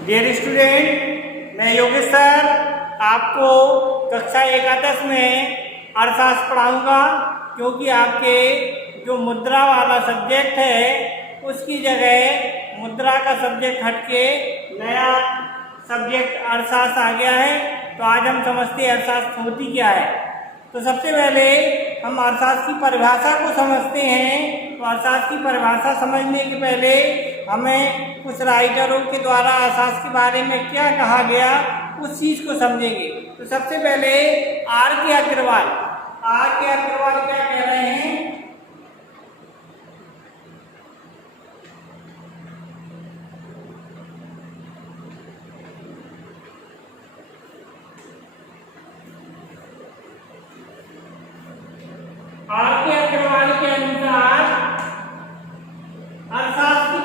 Dear student, मैं Yogesh sir आपको कक्षा एकादश में अर्थशास्त्र पढ़ाऊंगा, क्योंकि आपके जो मुद्रा वाला सब्जेक्ट है उसकी जगह मुद्रा का सब्जेक्ट हटके नया सब्जेक्ट अर्थशास्त्र आ गया है। तो आज हम समझते हैं अर्थशास्त्र होती क्या है। तो सबसे पहले हम अर्थशास्त्र की परिभाषा को समझते हैं। तो अर्थशास्त्र की परिभाषा समझने के पहले हमें कुछ राइटरों के द्वारा अर्थशास्त्र के बारे में क्या कहा गया उस चीज़ को समझेंगे। तो सबसे पहले R.K. अग्रवाल क्या कह रहे हैं। R.K. अग्रवाल के अनुसार अर्थशास्त्र की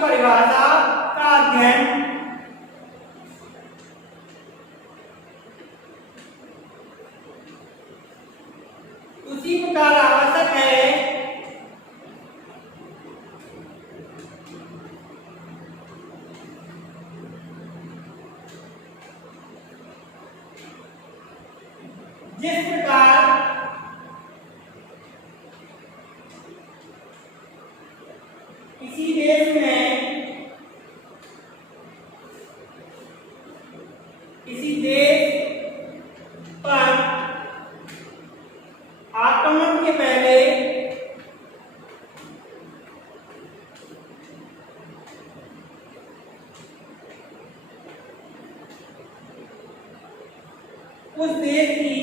परिभाषा का अध्ययन उसी प्रकार आवश्यक है जिस प्रकार किसी देश पर आक्रमण के पहले उस देश की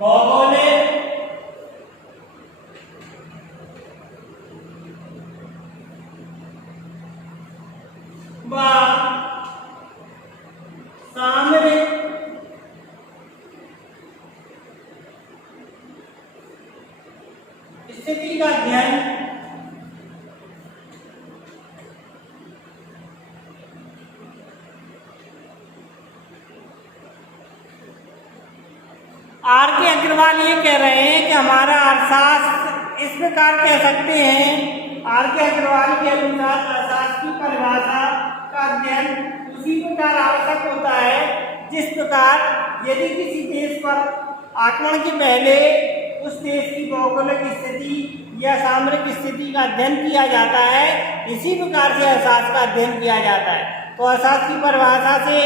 भौगोलिक व सामरिक स्थिति का अध्ययन R.K. अग्रवाल ये कह रहे हैं कि हमारा अर्थशास्त्र इस प्रकार कह सकते हैं। R.K. अग्रवाल के अनुसार अर्थशास्त्र की परिभाषा का अध्ययन उसी प्रकार आवश्यक होता है जिस प्रकार यदि किसी देश पर आक्रमण के पहले उस देश की भौगोलिक स्थिति या सामरिक स्थिति का अध्ययन किया जाता है, इसी प्रकार से अर्थशास्त्र का अध्ययन किया जाता है। तो अर्थशास्त्र की परिभाषा से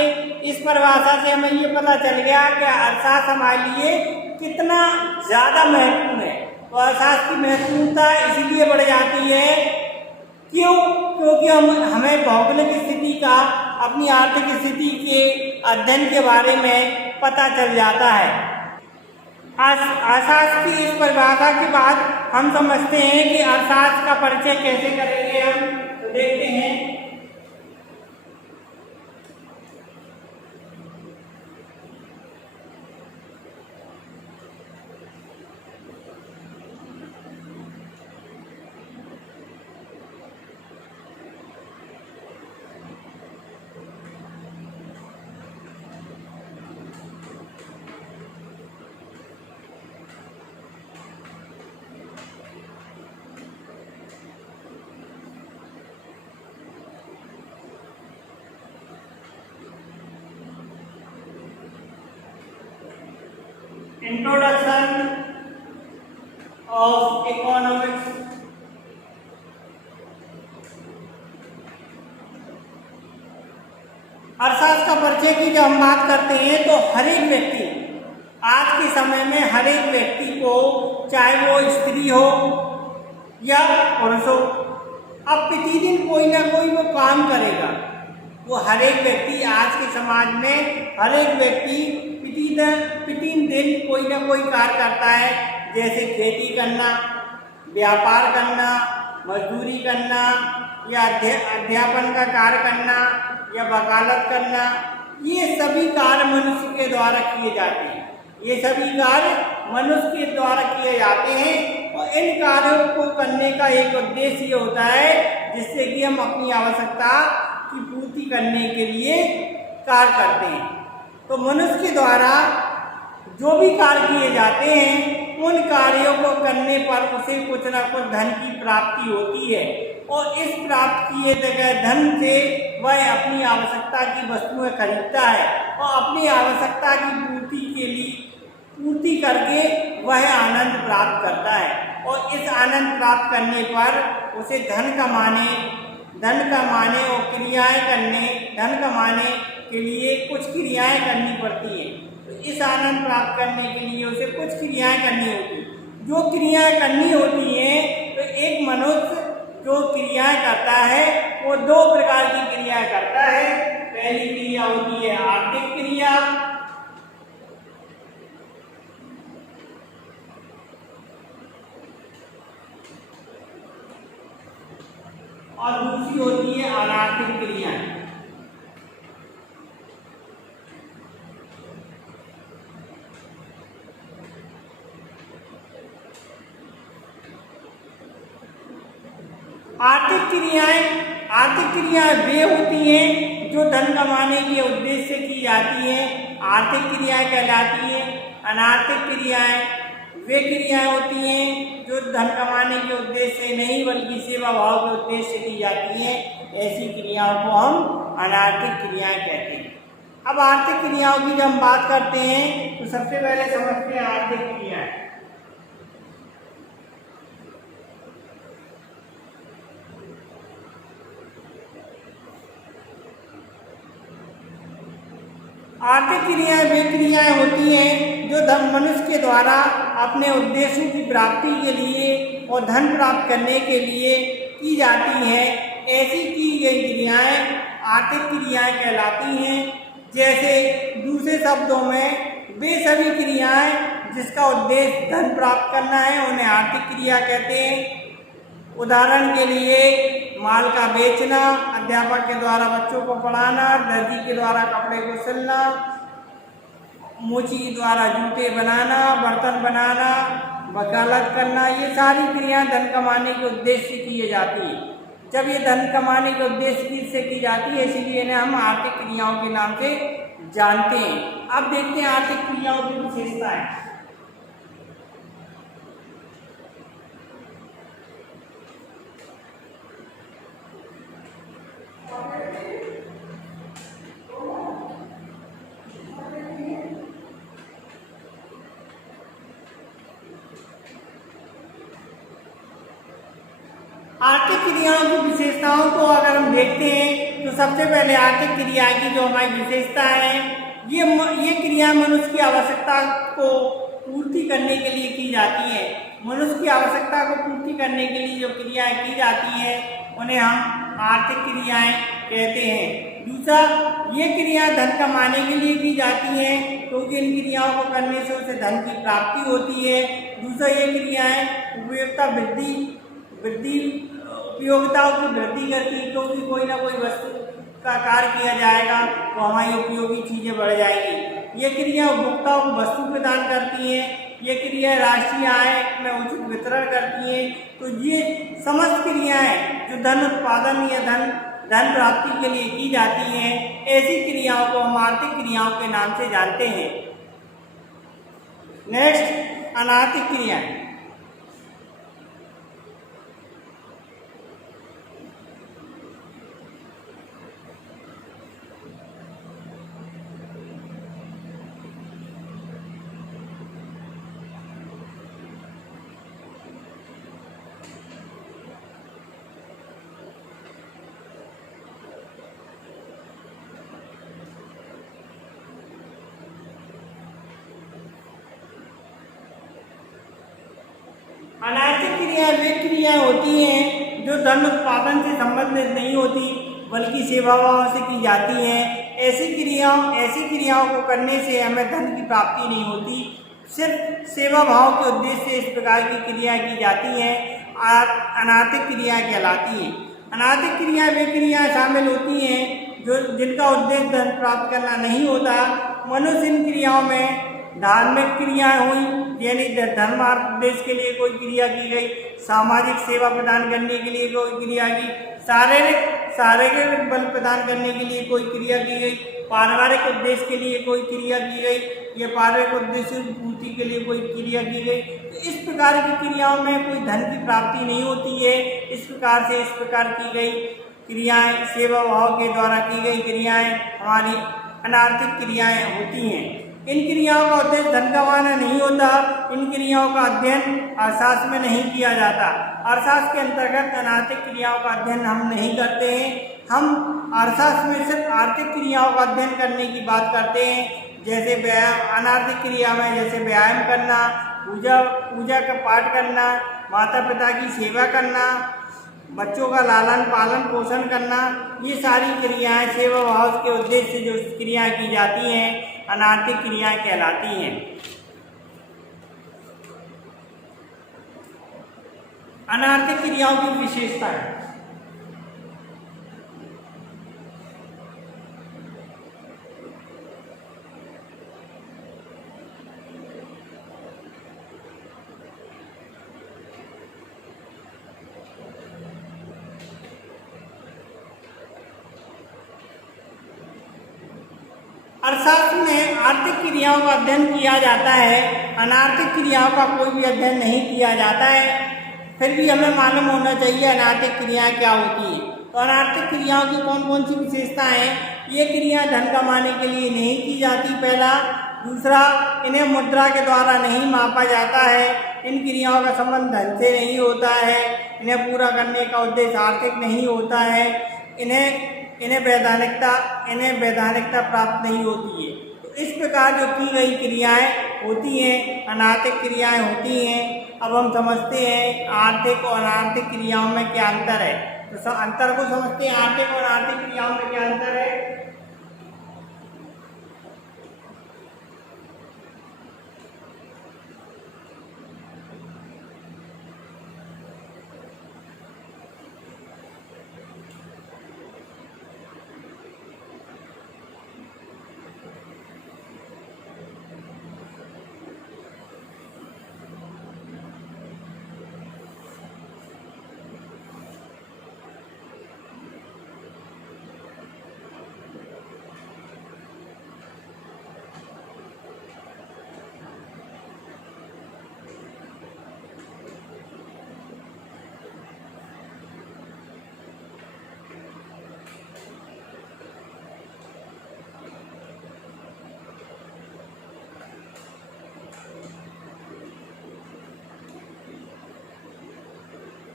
इस परिभाषा से हमें ये पता चल गया कि अर्थशास्त्र हमारे लिए कितना ज़्यादा महत्वपूर्ण है। तो अर्थशास्त्र की महत्वपूर्णता इसीलिए बढ़ जाती है क्योंकि हमें भौगोलिक स्थिति का, अपनी आर्थिक स्थिति के अध्ययन के बारे में पता चल जाता है। अर्थशास्त्र की इस परिभाषा के बाद हम समझते हैं कि अर्थशास्त्र का परिचय कैसे करेंगे। हम तो देखते हैं इंट्रोडक्शन ऑफ इकोनॉमिक्स। अर्थशास्त्र का परिचय की जब हम बात करते हैं तो हर एक व्यक्ति, आज के समय में हर एक व्यक्ति को, चाहे वो स्त्री हो या पुरुष हो, अब प्रतिदिन कोई ना कोई वो काम करेगा। वो हर एक व्यक्ति आज के समाज में हर एक व्यक्ति प्रतिदिन कोई ना कोई कार्य करता है, जैसे खेती करना, व्यापार करना, मजदूरी करना या अध्यापन का कार्य करना या वकालत करना। ये सभी कार्य मनुष्य के द्वारा किए जाते हैं। ये सभी कार्य मनुष्य के द्वारा किए जाते हैं और इन कार्यों को करने का एक उद्देश्य ये होता है जिससे कि हम अपनी आवश्यकता की पूर्ति करने के लिए कार्य करते हैं। तो मनुष्य के द्वारा जो भी कार्य किए जाते हैं उन कार्यों को करने पर उसे कुछ न कुछ धन की प्राप्ति होती है और इस प्राप्त किए गए धन से वह अपनी आवश्यकता की वस्तुएं खरीदता है और अपनी आवश्यकता की पूर्ति करके वह आनंद प्राप्त करता है और इस आनंद प्राप्त करने पर उसे धन कमाने और क्रियाएं करने, धन कमाने के लिए कुछ क्रियाएं करनी पड़ती हैं। तो इस आनंद प्राप्त करने के लिए उसे कुछ क्रियाएं करनी होती हैं। जो क्रियाएं करनी होती हैं तो एक मनुष्य जो क्रियाएं करता है वो दो प्रकार की क्रियाएं करता है। पहली क्रिया होती है आर्थिक क्रिया और दूसरी होती है अनार्थिक क्रियाएं। आर्थिक क्रियाएं वे होती हैं जो धन कमाने के उद्देश्य से की जाती हैं, आर्थिक क्रियाएं कहलाती हैं। अनार्थिक क्रियाएं वे क्रियाएं होती हैं जो धन कमाने के उद्देश्य से नहीं बल्कि सेवा भाव के उद्देश्य से की जाती हैं। ऐसी क्रियाओं को हम अनार्थिक क्रियाएं कहते हैं। अब आर्थिक क्रियाओं की जब हम बात करते हैं तो सबसे पहले समझते हैं आर्थिक क्रियाएं। आर्थिक क्रियाएं वे क्रियाएं होती हैं जो मनुष्य के द्वारा अपने उद्देश्यों की प्राप्ति के लिए और धन प्राप्त करने के लिए की जाती हैं। ऐसी की गई क्रियाएं आर्थिक क्रियाएं कहलाती हैं। जैसे दूसरे शब्दों में वे सभी क्रियाएं जिसका उद्देश्य धन प्राप्त करना है उन्हें आर्थिक क्रिया कहते हैं। उदाहरण के लिए माल का बेचना, अध्यापक के द्वारा बच्चों को पढ़ाना, दर्जी के द्वारा कपड़े को सिलना, मोची के द्वारा जूते बनाना, बर्तन बनाना, वकालत करना, ये सारी क्रियाएं धन कमाने के उद्देश्य से की जाती हैं। जब ये धन कमाने के उद्देश्य से की जाती है इसीलिए इन्हें हम आर्थिक क्रियाओं के नाम से जानते हैं। अब देखते हैं आर्थिक क्रियाओं की विशेषताएं। आर्थिक क्रियाओं की विशेषताओं को अगर हम देखते हैं तो सबसे पहले आर्थिक क्रिया की जो हमारी विशेषता है ये क्रिया मनुष्य की आवश्यकता को पूर्ति करने के लिए की जाती है। मनुष्य की आवश्यकता को पूर्ति करने के लिए जो क्रियाएं की जाती हैं उन्हें हम आर्थिक क्रियाएं कहते हैं। दूसरा, ये क्रिया धन कमाने के लिए की जाती हैं क्योंकि इन क्रियाओं को करने से उसे धन की प्राप्ति होती है। दूसरा, ये क्रियाएं उपयोगिताओं की वृद्धि करती है क्योंकि कोई ना कोई वस्तु का कार्य किया जाएगा तो हमारी उपयोगी चीज़ें बढ़ जाएंगी। ये क्रिया उपभोक्ताओं को वस्तु प्रदान करती हैं। ये क्रिया राष्ट्रीय आय में उचित वितरण करती हैं। तो ये समस्त क्रियाएं जो धन उत्पादन या धन प्राप्ति के लिए की जाती हैं ऐसी क्रियाओं को हम आर्थिक क्रियाओं के नाम से जानते हैं। नेक्स्ट, अनार्थिक क्रियाएं। अनैतिक क्रिया वे क्रिया होती हैं जो धन उत्पादन से संबंधित नहीं होती बल्कि सेवा भाव से की जाती हैं। ऐसी क्रियाओं को करने से हमें धन की प्राप्ति नहीं होती, सिर्फ सेवा भाव के उद्देश्य से इस प्रकार की क्रियाएं की जाती हैं। अनैतिक क्रियाएं कहलाती हैं। अनैतिक क्रियाएं वे क्रियाएं शामिल होती हैं जो जिनका उद्देश्य धन प्राप्त करना नहीं होता। मनुष्य इन क्रियाओं में धार्मिक क्रियाएं हुई यानी धर्मार्थ उद्देश्य के लिए कोई क्रिया की गई, सामाजिक सेवा प्रदान करने के लिए कोई क्रिया की, शारीरिक बल प्रदान करने के लिए कोई क्रिया की गई, पारिवारिक उद्देश्य के लिए कोई क्रिया की गई, या पारिवारिक उद्देश्य की पूर्ति के लिए कोई क्रिया की गई। तो इस प्रकार की क्रियाओं में कोई धन की प्राप्ति नहीं होती है। इस प्रकार की गई क्रियाएं, सेवा भाव के द्वारा की गई क्रियाएं हमारी अनार्थिक क्रियाएं होती हैं। इन क्रियाओं का उद्देश्य धन कमाना नहीं होता। इन क्रियाओं का अध्ययन अर्थशास्त्र में नहीं किया जाता। अर्थशास्त्र के अंतर्गत अनार्थिक क्रियाओं का अध्ययन हम नहीं करते हैं। हम अर्थशास्त्र में सिर्फ आर्थिक क्रियाओं का अध्ययन करने की बात करते हैं, जैसे व्यायाम। अनार्थिक क्रिया में जैसे व्यायाम करना, पूजा का पाठ करना, माता पिता की सेवा करना, बच्चों का लालन पालन पोषण करना, ये सारी क्रियाएं सेवा भाव के उद्देश्य से जो क्रियाएं की जाती हैं अनार्थिक क्रियाएं कहलाती हैं। अनार्थिक क्रियाओं की विशेषता है। अर्थशास्त्र में आर्थिक क्रियाओं का अध्ययन किया जाता है, अनार्थिक क्रियाओं का कोई भी अध्ययन नहीं किया जाता है। फिर भी हमें मालूम होना चाहिए अनार्थिक क्रियाएं क्या होती है। तो अनार्थिक क्रियाओं की कौन कौन सी विशेषताएं हैं? ये क्रिया धन कमाने के लिए नहीं की जाती, पहला। दूसरा, इन्हें मुद्रा के द्वारा नहीं मापा जाता है। इन क्रियाओं का संबंध धन से नहीं होता है। इन्हें पूरा करने का उद्देश्य आर्थिक नहीं होता है। इन्हें वैधानिकता प्राप्त नहीं होती है। तो इस प्रकार जो की गई क्रियाएं होती हैं अनार्थिक क्रियाएं होती हैं। अब हम समझते हैं आर्थिक और अनार्थिक क्रियाओं में क्या अंतर है। तो अंतर को समझते हैं, आर्थिक और अनार्थिक क्रियाओं में क्या अंतर है।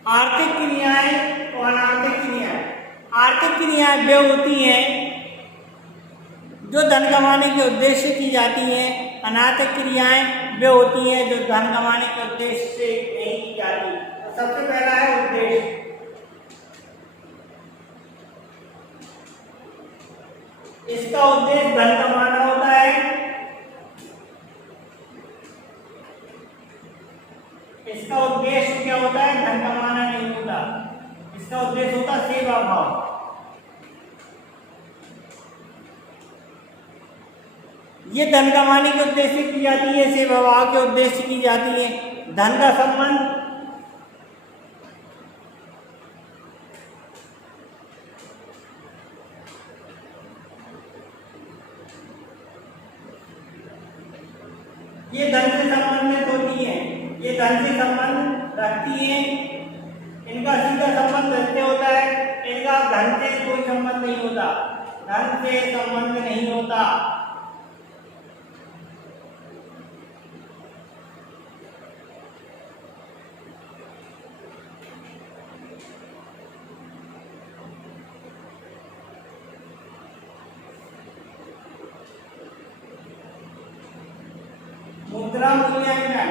आर्थिक क्रियाएं और अनार्थिक क्रियाएं। आर्थिक क्रियाएं वे होती हैं जो धन कमाने के उद्देश्य से की जाती हैं। अनार्थिक क्रियाएं वे होती हैं जो धन कमाने के उद्देश्य से नहीं की जाती। तो सबसे पहला है उद्देश्य। इसका उद्देश्य धन कमाना होता है। इसका उद्देश्य क्या होता है? धन कमाना नहीं होता। इसका उद्देश्य होता है सेवा भाव। ये धन कमाने के उद्देश्य से की जाती है, सेवा भाव के उद्देश्य से की जाती है। धन का संबंध ये धन से संबंधित होती है। ये धन से संबंध रखती है। इनका सीधा संबंध धन से होता है। इनका धन से कोई संबंध नहीं होता। धन से संबंध नहीं होता। मुद्रा मूल्यांकन।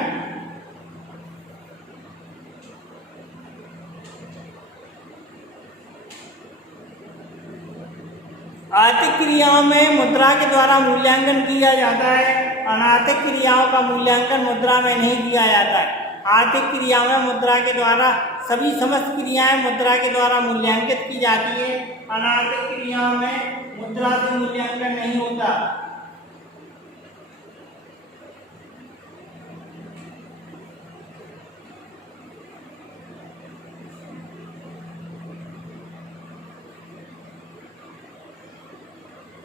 आर्थिक क्रियाओं में मुद्रा के द्वारा मूल्यांकन किया जाता है। अनार्थिक क्रियाओं का मूल्यांकन मुद्रा में नहीं किया जाता है। आर्थिक क्रियाओं में मुद्रा के द्वारा सभी समस्त क्रियाएं मुद्रा के द्वारा मूल्यांकित की जाती है। अनार्थिक क्रियाओं में मुद्रा से मूल्यांकन नहीं होता।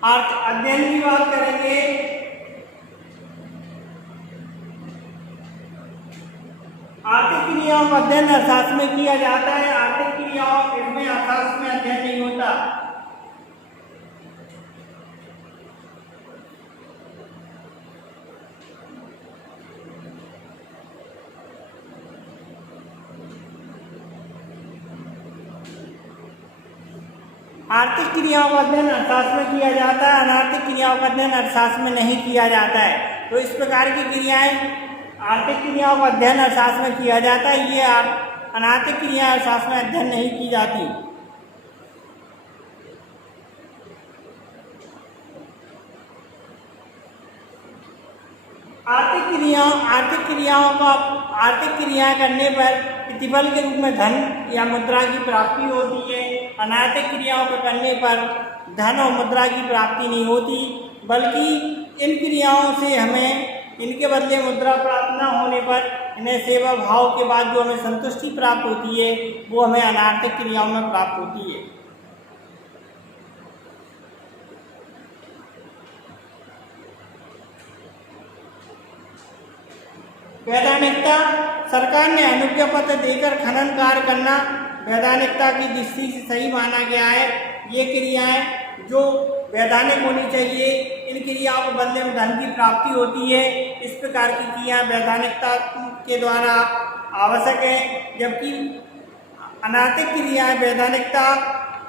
अध्ययन की बात करेंगे। आर्थिक क्रियाओं का अध्ययन अर्थशास्त्र में किया जाता है। आर्थिक क्रियाओं इसमें अर्थशास्त्र में अध्ययन नहीं होता। आर्थिक क्रियाओं का अध्ययन अर्थशास्त्र में किया जाता है, अनार्थिक क्रियाओं का अध्ययन अर्थशास्त्र में नहीं किया जाता है। तो इस प्रकार की क्रियाएं आर्थिक क्रियाओं का अध्ययन अर्थशास्त्र में किया जाता है, ये अनार्थिक क्रिया अर्थशास्त्र में अध्ययन नहीं की जाती। आर्थिक क्रियाएं करने पर प्रतिफल के रूप में धन या मुद्रा की प्राप्ति होती है। अनार्थिक क्रियाओं को करने पर धन और मुद्रा की प्राप्ति नहीं होती, बल्कि इन क्रियाओं से हमें इनके बदले मुद्रा प्राप्त न होने पर इन्हें सेवा भाव के बाद जो हमें संतुष्टि प्राप्त होती है वो हमें अनार्थिक क्रियाओं में प्राप्त होती है। वैधानिकता, सरकार ने अनुज्ञा पत्र देकर खनन कार्य करना वैधानिकता की दृष्टि से सही माना गया है। ये क्रियाएं जो वैधानिक होनी चाहिए, इन क्रियाओं के बदले में धन की प्राप्ति होती है। इस प्रकार की क्रियाएं वैधानिकता के द्वारा आवश्यक है, जबकि अनैतिक क्रियाएं वैधानिकता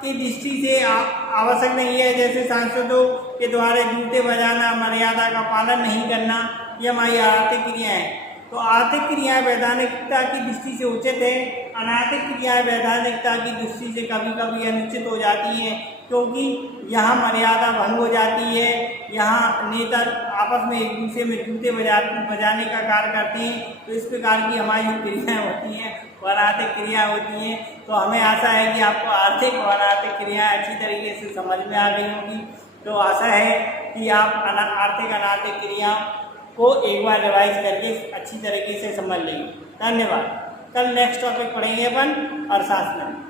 की दृष्टि से आवश्यक नहीं है। जैसे सांसदों के द्वारा जूते बजाना, मर्यादा का पालन नहीं करना, ये हमारी आर्थिक क्रियाएं हैं। तो आर्थिक क्रियाएं वैधानिकता की दृष्टि से उचित है, अनैतिक क्रियाएं वैधानिकता की दृष्टि से कभी कभी अनुचित हो जाती हैं, क्योंकि यहाँ मर्यादा भंग हो जाती है। यहाँ नेता आपस में एक दूसरे में जूते बजाने का कार्य करते हैं। तो इस प्रकार की हमारी जो क्रियाएँ होती हैं वो अनैतिक क्रिया होती हैं। तो हमें आशा है कि आपको आर्थिक और अनैतिक क्रियाएँ अच्छी तरीके से समझ में आ गई होंगी। तो आशा है कि आप आर्थिक अनैतिक क्रिया को एक बार रिवाइज करके अच्छी तरीके से समझ लेंगे। धन्यवाद। कल नेक्स्ट टॉपिक पढ़ेंगे अपन अर्थशास्त्र में।